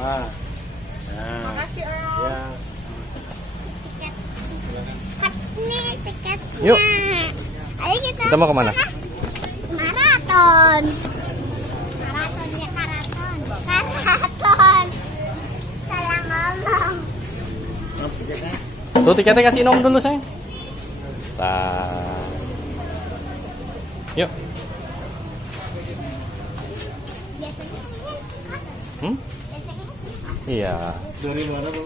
sama. Nah, makasih Om. ya. Nih tiketnya. Yuk. Ayo Kita mau kemana? Maraton. Maratonnya karaton. Karaton. Salah ngomong. Tuh tiketnya kasih nom dulu sayang. Nah. Yuk. Biasanya ini Iya. Dari mana, Bu?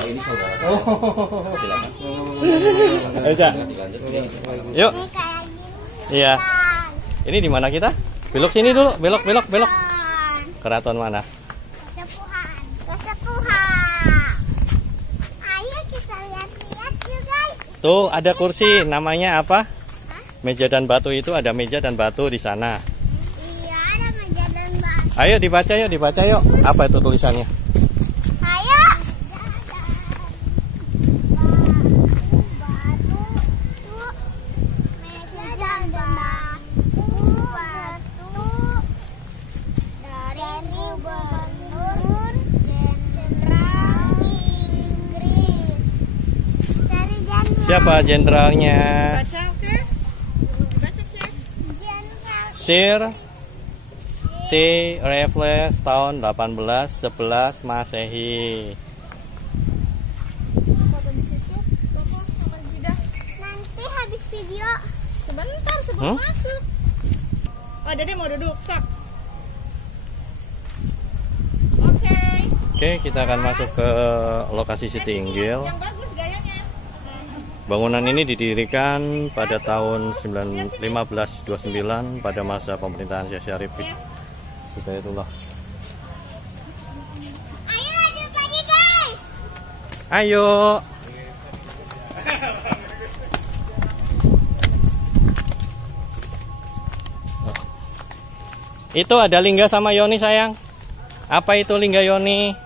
Ini saudara. Oh. Silakan. Ayo, Cak. Dilanjut. Yuk. kayak gini. Iya. Ini di mana kita? Belok sini dulu. Belok. Keraton mana? Kesepuhan. Kesepuhan. Ayo kita lihat-lihat yuk guys. Tuh ada kursi. Namanya apa? Meja dan batu itu ada meja dan batu di sana. Iya ada meja dan batu. Ayo dibaca yuk. Apa itu tulisannya? Ayo. Meja dan batu. Dari Gubernur Jenderal Inggris. Dari Jenderal. Siapa jenderalnya? Baca oke. Baca sih. Jenderal. Sir T. Raffles tahun 1811 Masehi. Foto di situ. Toko sama jidah. Nanti habis video. Sebentar sebelum masuk. Oh, Dede mau duduk, sok. Oke. Oke, kita akan masuk ke lokasi Siti Inggil. Yang bagus gayanya. Bangunan ini didirikan pada tahun 1529 pada masa pemerintahan Syekh Syarif Hidayatullah. Ayo lanjut lagi, guys. Ayo. Itu ada Lingga sama Yoni sayang. Apa itu Lingga Yoni?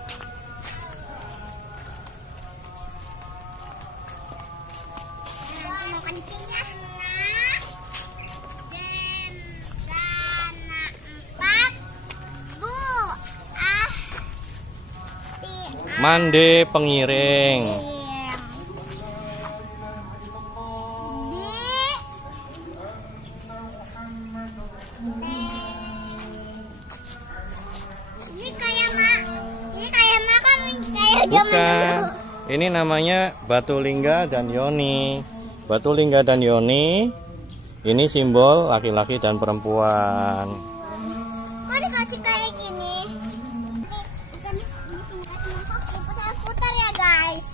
Mau kencing ya, nak. Dana 4 Bu Mande pengiring. Ini kayak makan kayak zaman Bukan. dulu. Ini namanya Batu Lingga dan Yoni. Batu Lingga dan Yoni ini simbol laki-laki dan perempuan. Kok dikasih kayak gini? Ikan putar-putar ya guys.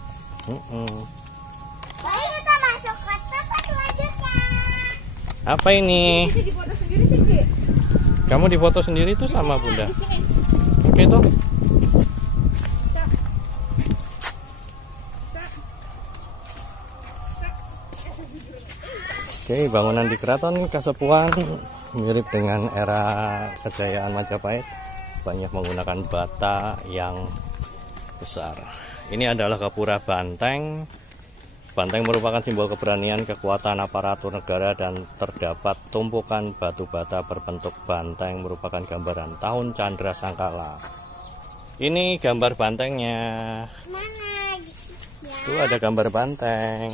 Baik kita masuk ke tempat selanjutnya. Apa ini? Di foto sendiri sih, Ci. Kamu difoto sendiri tuh sama Bunda. Di sini. Oke tuh. Oke, bangunan di Keraton Kasepuhan mirip dengan era kejayaan Majapahit. Banyak menggunakan bata yang besar. Ini adalah Gapura Banteng. Banteng merupakan simbol keberanian, kekuatan aparatur negara, dan terdapat tumpukan batu bata berbentuk banteng merupakan gambaran tahun Candra Sangkala. Ini gambar bantengnya. Mana? Tuh ada gambar banteng.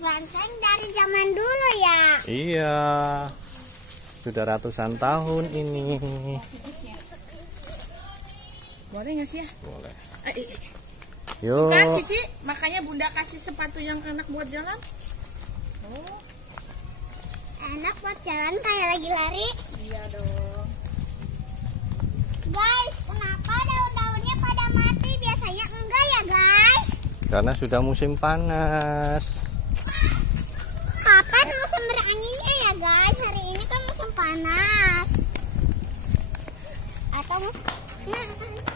Banteng dari zaman dulu ya. Iya. Sudah ratusan tahun ini. Boleh nggak sih ya? Boleh. Kan Yuk. Cici, makanya Bunda kasih sepatu yang enak buat jalan. Oh, Enak buat jalan kayak lagi lari. iya dong. Guys, kenapa daun-daunnya pada mati? Biasanya enggak ya guys. Karena sudah musim panas. Kapan musim beranginnya ya guys? Hari ini kan musim panas. Atau musim...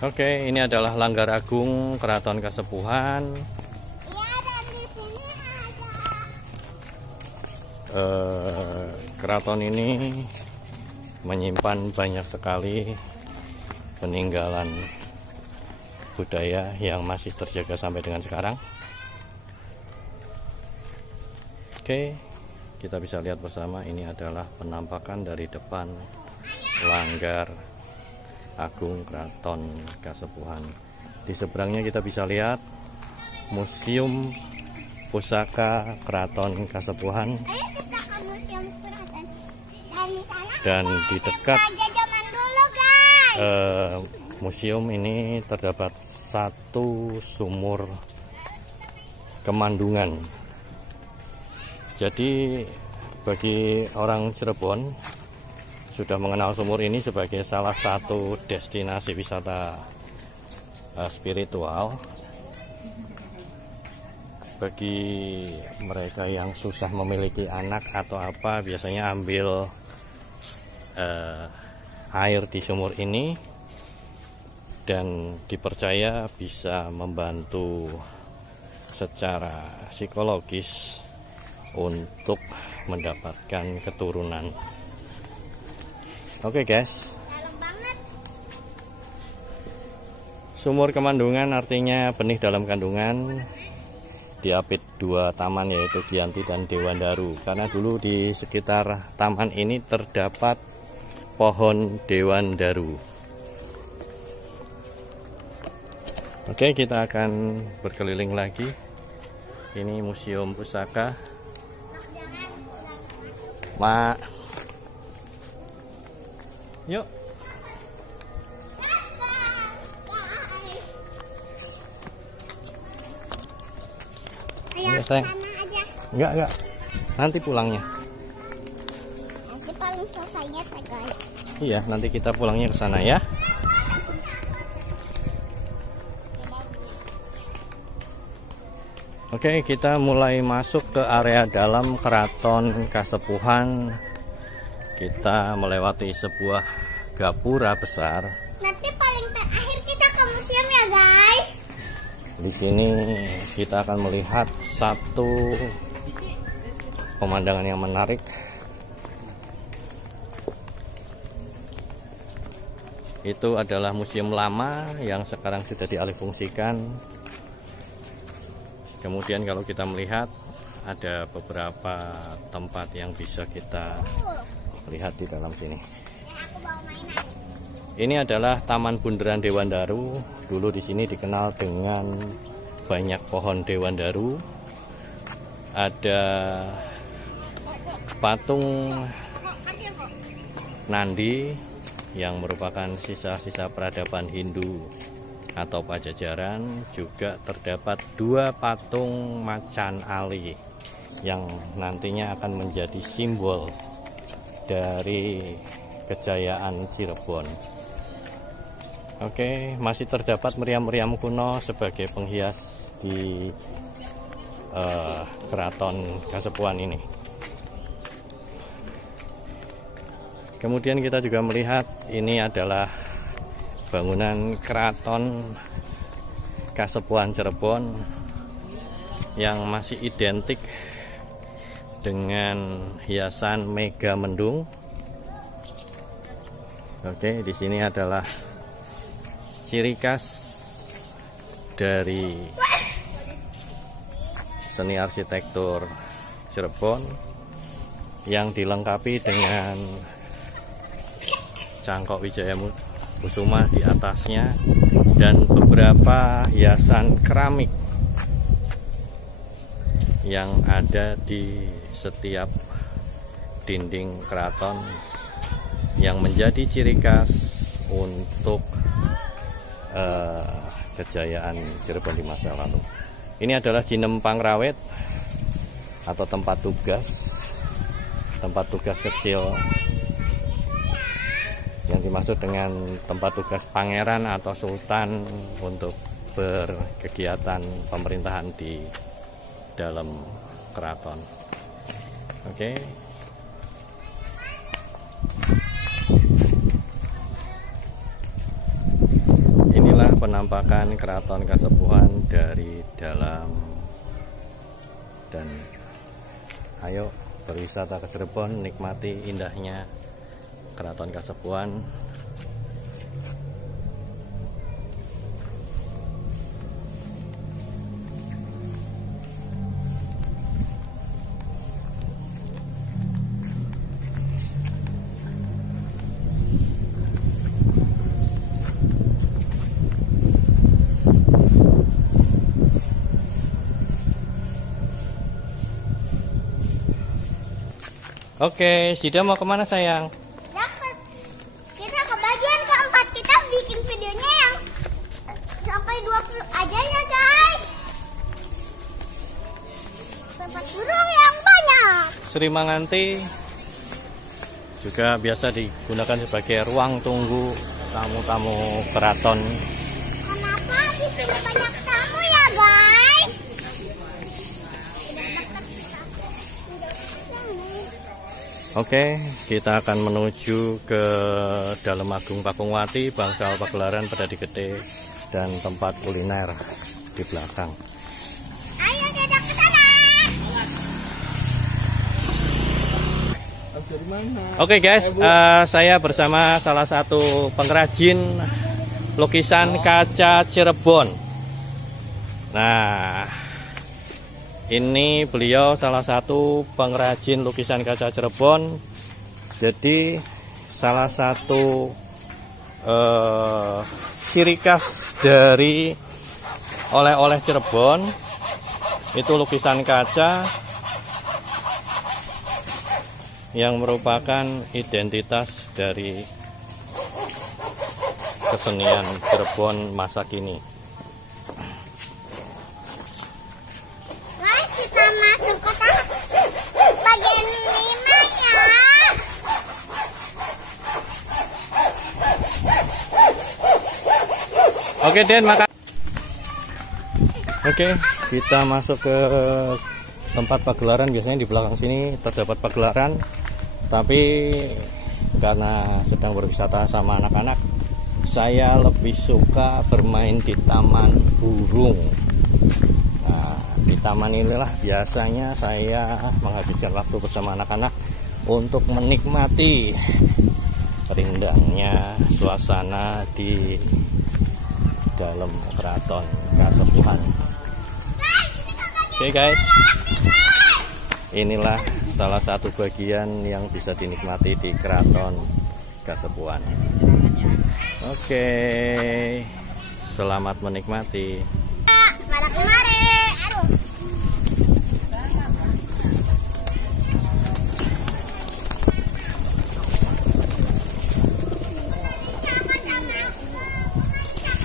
Oke, ini adalah Langgar Agung Keraton Kasepuhan. Iya, dan di sini ada... Keraton ini menyimpan banyak sekali peninggalan budaya yang masih terjaga sampai dengan sekarang. Oke, kita bisa lihat bersama, ini adalah penampakan dari depan Langgar Agung Keraton Kasepuhan. Di seberangnya kita bisa lihat Museum Pusaka Keraton Kasepuhan. Ayo kita ke museum keraton. Dan di sana Dan di dekat raja zaman dulu, guys. museum ini terdapat satu sumur kemandungan. Jadi bagi orang Cirebon sudah mengenal sumur ini sebagai salah satu destinasi wisata spiritual. Bagi mereka yang susah memiliki anak atau apa, biasanya ambil air di sumur ini dan dipercaya bisa membantu secara psikologis untuk mendapatkan keturunan. Oke guys, Dalam banget. sumur kemandungan artinya benih dalam kandungan. Diapit dua taman, yaitu Giyanti dan Dewandaru, karena dulu di sekitar taman ini terdapat pohon Dewandaru. Oke, kita akan berkeliling lagi. Ini Museum Pusaka. Mak, yuk. Ayo Iya, ke sayang. sana aja. Enggak. Nanti pulangnya. Nanti paling selesainya ya guys. Iya, nanti kita pulangnya ke sana ya. Oke, kita mulai masuk ke area dalam Keraton Kasepuhan. Kita melewati sebuah gapura besar. Nanti paling terakhir kita ke museum ya guys. Di sini kita akan melihat satu pemandangan yang menarik. Itu adalah museum lama yang sekarang sudah dialihfungsikan. Kemudian kalau kita melihat ada beberapa tempat yang bisa kita lihat di dalam sini. Aku bawa mainan. Ini adalah Taman Bundaran Dewandaru. Dulu di sini dikenal dengan banyak pohon Dewandaru. Ada patung Nandi yang merupakan sisa-sisa peradaban Hindu atau Pajajaran. Juga terdapat dua patung macan ali yang nantinya akan menjadi simbol dari kejayaan Cirebon. Oke, masih terdapat meriam-meriam kuno sebagai penghias di Keraton Kasepuhan ini. Kemudian kita juga melihat ini adalah bangunan Keraton Kasepuhan Cirebon yang masih identik dengan hiasan Mega Mendung. Oke, di sini adalah ciri khas dari seni arsitektur Cirebon yang dilengkapi dengan cangkok Wijaya Kusuma di atasnya dan beberapa hiasan keramik yang ada di setiap dinding keraton yang menjadi ciri khas untuk kejayaan Cirebon di masa lalu. Ini adalah Jinem Pangrawet atau tempat tugas kecil yang dimaksud dengan tempat tugas pangeran atau sultan untuk berkegiatan pemerintahan di dalam keraton. Oke. Inilah penampakan Keraton Kasepuhan dari dalam. Dan ayo berwisata ke Cirebon, nikmati indahnya Keraton Kasepuhan. Oke, Zida mau kemana sayang? Kita ke bagian keempat. Kita bikin videonya yang sampai 20 aja ya guys. Tempat burung yang banyak. Sri Manganti juga biasa digunakan sebagai ruang tunggu tamu-tamu keraton. Kenapa di sini banyak tamu ya guys? Oke, kita akan menuju ke Dalem Agung Pakungwati, Bangsal Pagelaran Pedadi Gede, dan tempat kuliner di belakang. Ayo kita ke sana. Oke guys, saya bersama salah satu pengrajin lukisan kaca Cirebon. Nah, ini beliau salah satu pengrajin lukisan kaca Cirebon. Jadi salah satu ciri khas dari oleh-oleh Cirebon itu lukisan kaca yang merupakan identitas dari kesenian Cirebon masa kini. Guys, kita masuk ke bagian 5 ya. Oke Den, makan. Oke, kita masuk ke tempat pagelaran. Biasanya di belakang sini terdapat pagelaran, tapi karena sedang berwisata sama anak-anak, saya lebih suka bermain di taman burung. Nah, di taman inilah biasanya saya menghabiskan waktu bersama anak-anak untuk menikmati rindangnya suasana di dalam keraton Kasepuhan. Oke guys, inilah salah satu bagian yang bisa dinikmati di keraton Kasepuhan. Oke, selamat menikmati. Pada kemari. Aduh.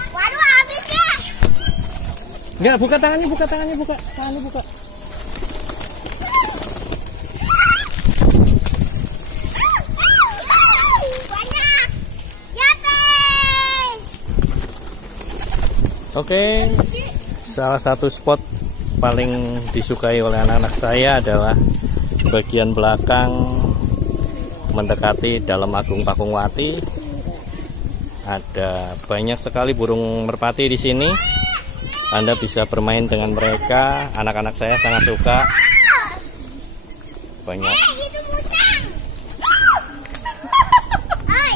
Waduh, habis ya. Enggak, buka tangannya, buka tangannya, buka tangannya, buka. Banyak. Yape. Oke, salah satu spot paling disukai oleh anak-anak saya adalah bagian belakang mendekati Dalem Agung Pakungwati. Ada banyak sekali burung merpati di sini. Anda bisa bermain dengan mereka. Anak-anak saya sangat suka. Banyak. Itu musang. Oi,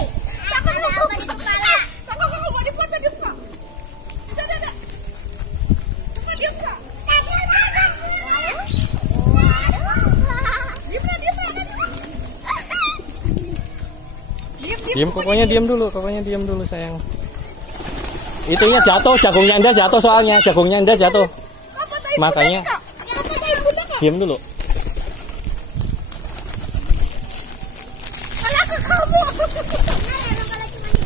apa di kepala? Kakak mau dipoto dia buka. Ada. Apa dia buka? Diam, kokonya diam dulu, sayang. Itunya jatuh, jagungnya Anda jatuh soalnya, jagungnya Anda jatuh. Makanya diam dulu.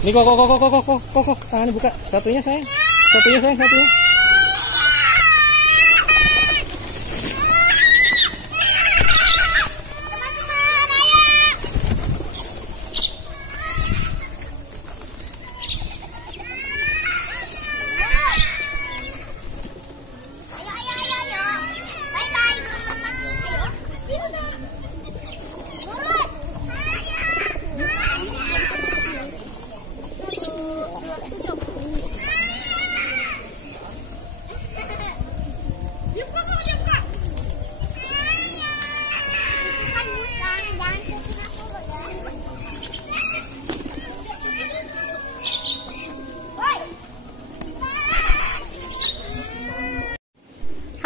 Ini kok, tangannya buka. Satunya sayang.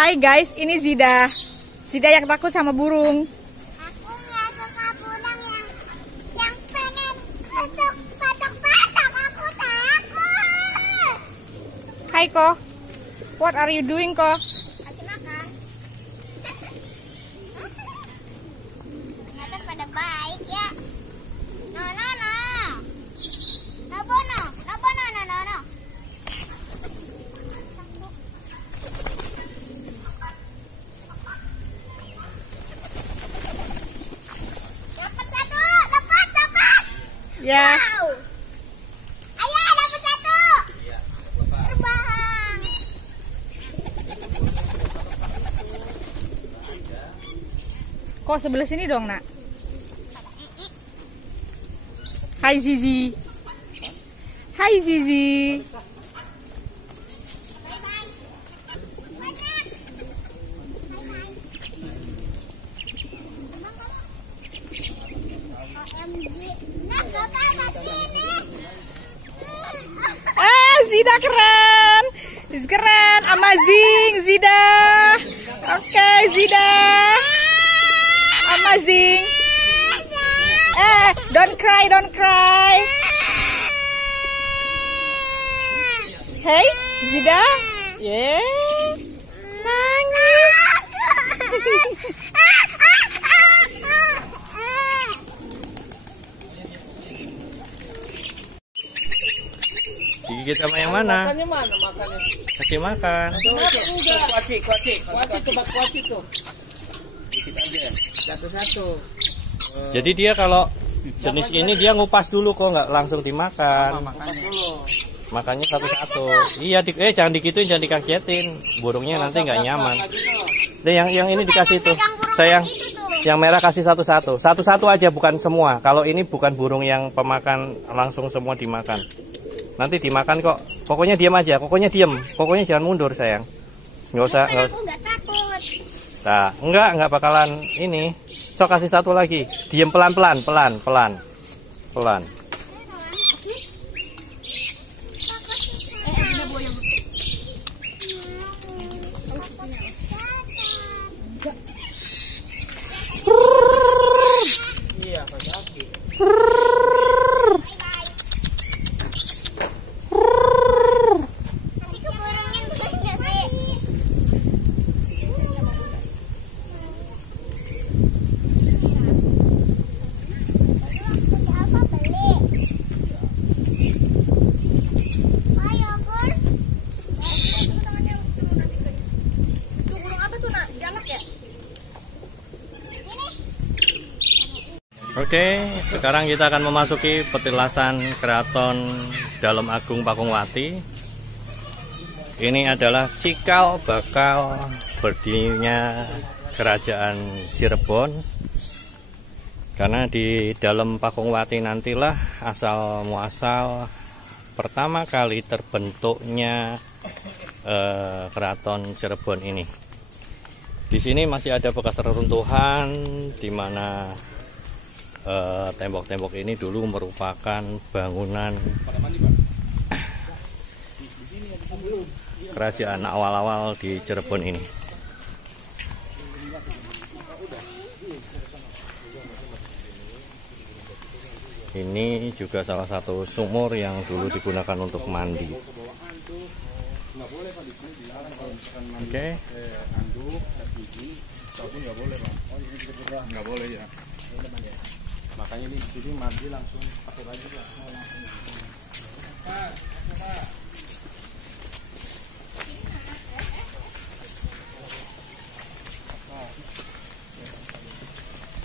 Hai guys, ini Zida. Zida yang takut sama burung. Aku nggak suka burung yang pengen patok-patok. Aku takut. Hai Ko, what are you doing Ko? Kasih makan. Ternyata pada Koko sebelah sini dong, Nak. Hai Zizi. Hai Zizi. Zida keren. Keren, amazing Zida. Oke, Zida. Amazing. Don't cry, don't cry. Hey, Zida. Yeah. Nangis. Digigit sama yang mana? Makannya mana makannya? Kasih makan. Kuaci tuh. Dikit aja. Satu-satu. Jadi dia kalau jenis ini dia ngupas dulu kok, nggak langsung dimakan. Makan dulu. Makannya satu-satu. Iya, jangan dikituin, jangan dikagetin. Burungnya nanti nggak nyaman. Deh, yang ini dikasih tuh. Sayang, yang merah kasih satu-satu. Satu-satu aja, bukan semua. Kalau ini bukan burung yang pemakan langsung semua dimakan. Nanti dimakan kok. Pokoknya diam aja. Pokoknya diam. Pokoknya jangan mundur, sayang. Nggak usah. Nah, enggak bakalan ini. Sok kasih satu lagi. Diam pelan-pelan. Iya, kaki. Oke, sekarang kita akan memasuki petilasan Keraton Dalem Agung Pakungwati. Ini adalah cikal bakal berdirinya Kerajaan Cirebon. Karena di dalam Pakungwati nantilah asal muasal pertama kali terbentuknya Keraton Cirebon ini. Di sini masih ada bekas reruntuhan di mana tembok-tembok ini dulu merupakan bangunan kerajaan awal-awal di Cirebon ini. Ini juga salah satu sumur yang dulu digunakan untuk mandi. Oke. Nggak boleh ya. Makanya ini di sini mandi langsung pakai baju lah.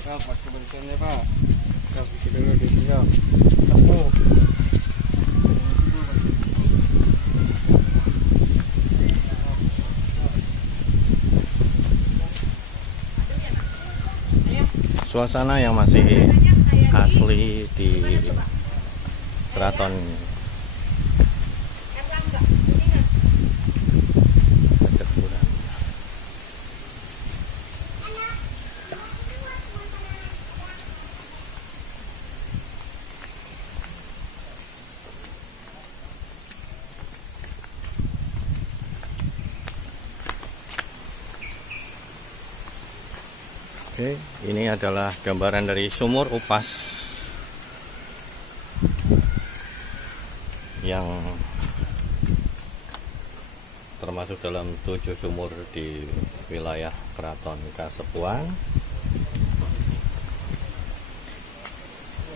Pak, pas kebersihannya Pak. Kita bikin dulu di sini. Suasana yang masih asli di keraton Pajakuran. Oke, ini adalah gambaran dari sumur upas yang termasuk dalam 7 sumur di wilayah Keraton Kasepuhan.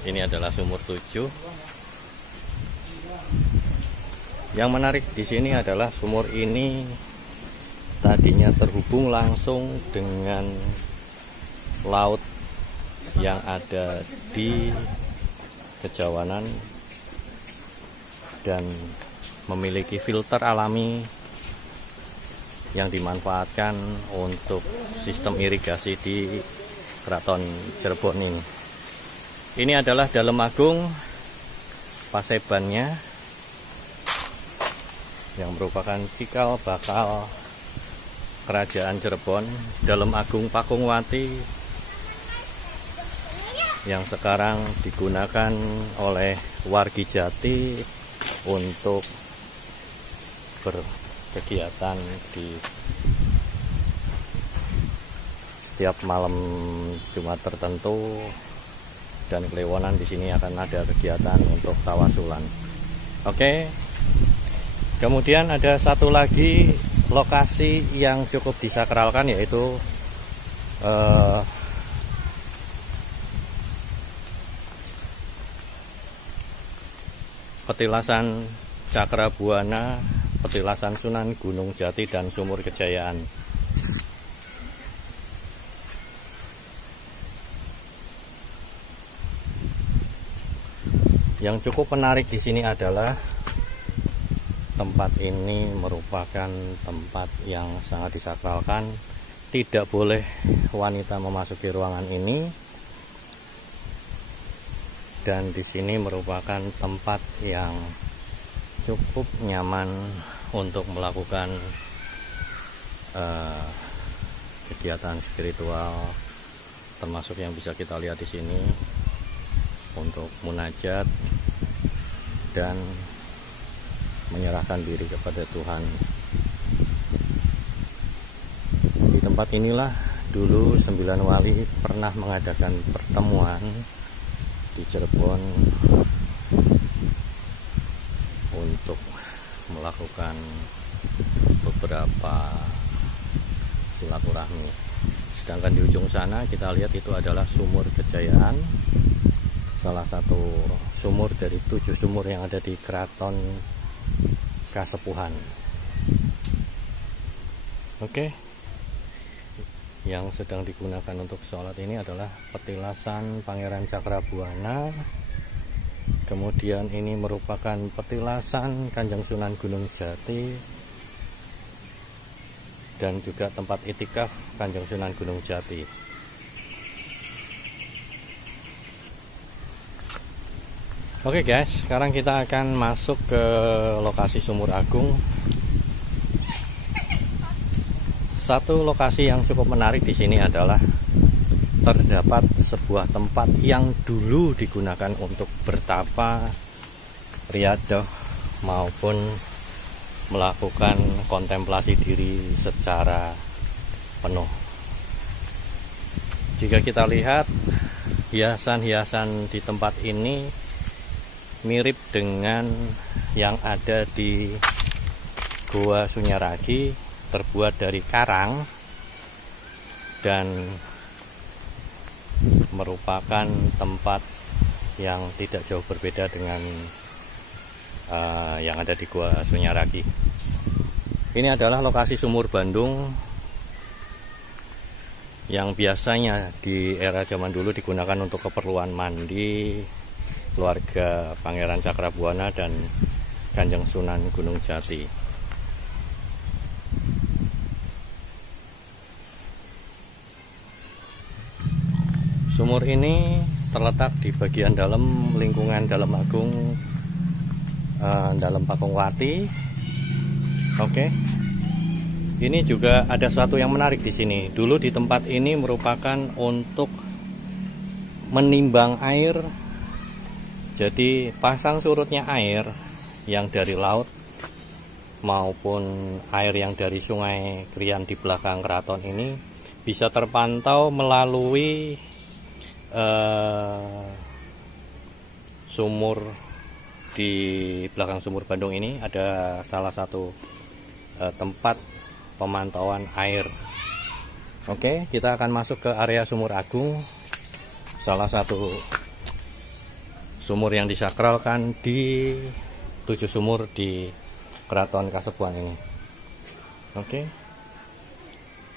Ini adalah sumur 7. Yang menarik di sini adalah sumur ini tadinya terhubung langsung dengan laut yang ada di Kejawanan dan memiliki filter alami yang dimanfaatkan untuk sistem irigasi di Keraton Cirebon ini. Ini adalah Dalem Agung Pasebannya yang merupakan cikal bakal Kerajaan Cirebon, Dalem Agung Pakungwati yang sekarang digunakan oleh wargi Jati untuk berkegiatan di setiap malam Jumat tertentu, dan Kliwonan di sini akan ada kegiatan untuk tawasulan. Oke. Kemudian ada satu lagi lokasi yang cukup disakralkan, yaitu petilasan Cakrabuana, petilasan Sunan Gunung Jati, dan Sumur Kejayaan. Yang cukup menarik di sini adalah tempat ini merupakan tempat yang sangat disakralkan. Tidak boleh wanita memasuki ruangan ini, dan di sini merupakan tempat yang cukup nyaman untuk melakukan kegiatan spiritual, termasuk yang bisa kita lihat di sini untuk munajat dan menyerahkan diri kepada Tuhan. Di tempat inilah dulu 9 wali pernah mengadakan pertemuan di Cirebon untuk melakukan beberapa silaturahmi. Sedangkan di ujung sana kita lihat itu adalah Sumur Kejayaan, salah satu sumur dari 7 sumur yang ada di Keraton Kasepuhan. Oke. Yang sedang digunakan untuk sholat ini adalah petilasan Pangeran Cakrabuana. Kemudian ini merupakan petilasan Kanjeng Sunan Gunung Jati, dan juga tempat itikaf Kanjeng Sunan Gunung Jati. Oke guys, sekarang kita akan masuk ke lokasi Sumur Agung. Satu lokasi yang cukup menarik di sini adalah terdapat sebuah tempat yang dulu digunakan untuk bertapa, riadah, maupun melakukan kontemplasi diri secara penuh. Jika kita lihat hiasan-hiasan di tempat ini mirip dengan yang ada di Goa Sunyaragi, terbuat dari karang dan merupakan tempat yang tidak jauh berbeda dengan yang ada di Goa Sunyaragi. Ini adalah lokasi Sumur Bandung yang biasanya di era zaman dulu digunakan untuk keperluan mandi keluarga Pangeran Cakrabuana dan Kanjeng Sunan Gunung Jati. Sumur ini terletak di bagian dalam lingkungan Dalem Agung Dalem Pakungwati. Oke. Ini juga ada sesuatu yang menarik di sini. Dulu di tempat ini merupakan untuk menimbang air. Jadi pasang surutnya air yang dari laut maupun air yang dari Sungai Krian di belakang keraton ini bisa terpantau melalui sumur di belakang Sumur Bandung ini. Ada salah satu tempat pemantauan air. Oke, kita akan masuk ke area Sumur Agung, salah satu sumur yang disakralkan di 7 sumur di Keraton Kasepuhan ini. Oke.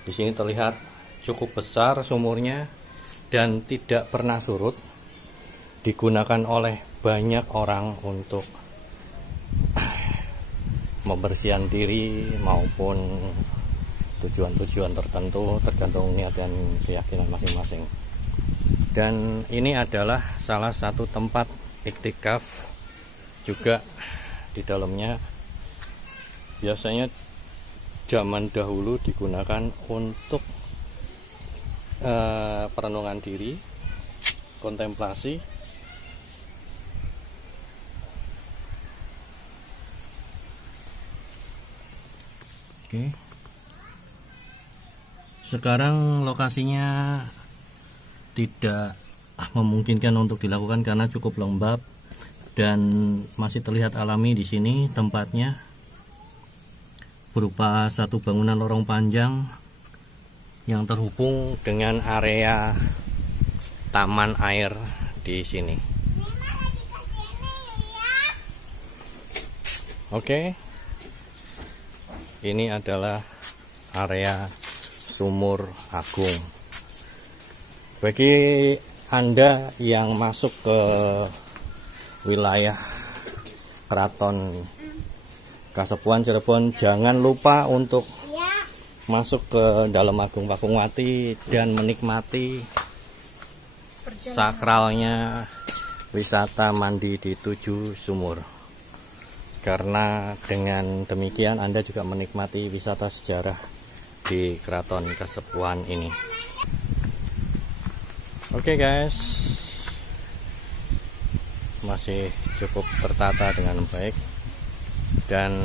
Di sini terlihat cukup besar sumurnya dan tidak pernah surut. Digunakan oleh banyak orang untuk membersihkan diri maupun tujuan-tujuan tertentu, tergantung niat dan keyakinan masing-masing. Dan ini adalah salah satu tempat iktikaf juga. Di dalamnya biasanya zaman dahulu digunakan untuk perenungan diri, kontemplasi. Oke. Sekarang lokasinya tidak memungkinkan untuk dilakukan karena cukup lembab dan masih terlihat alami di sini. Tempatnya berupa satu bangunan lorong panjang yang terhubung dengan area taman air di sini. Oke. Ini adalah area Sumur Agung. Bagi Anda yang masuk ke wilayah Keraton Kasepuhan Cirebon, jangan lupa untuk masuk ke dalam Agung Pakungwati dan menikmati sakralnya wisata mandi di 7 sumur. Karena dengan demikian Anda juga menikmati wisata sejarah di Keraton Kasepuhan ini. Oke guys, masih cukup tertata dengan baik, dan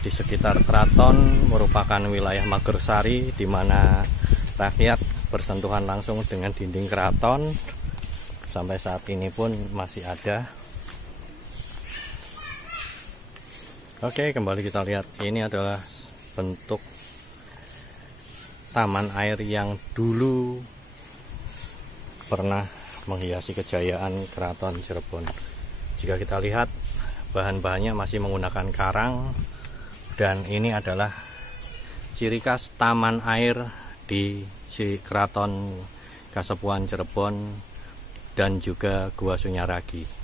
di sekitar keraton merupakan wilayah Magersari di mana rakyat bersentuhan langsung dengan dinding keraton. Sampai saat ini pun masih ada. Oke, kembali kita lihat, ini adalah bentuk taman air yang dulu pernah menghiasi kejayaan Keraton Cirebon. Jika kita lihat, bahan-bahannya masih menggunakan karang, dan ini adalah ciri khas taman air di Keraton Kasepuhan Cirebon dan juga Gua Sunyaragi.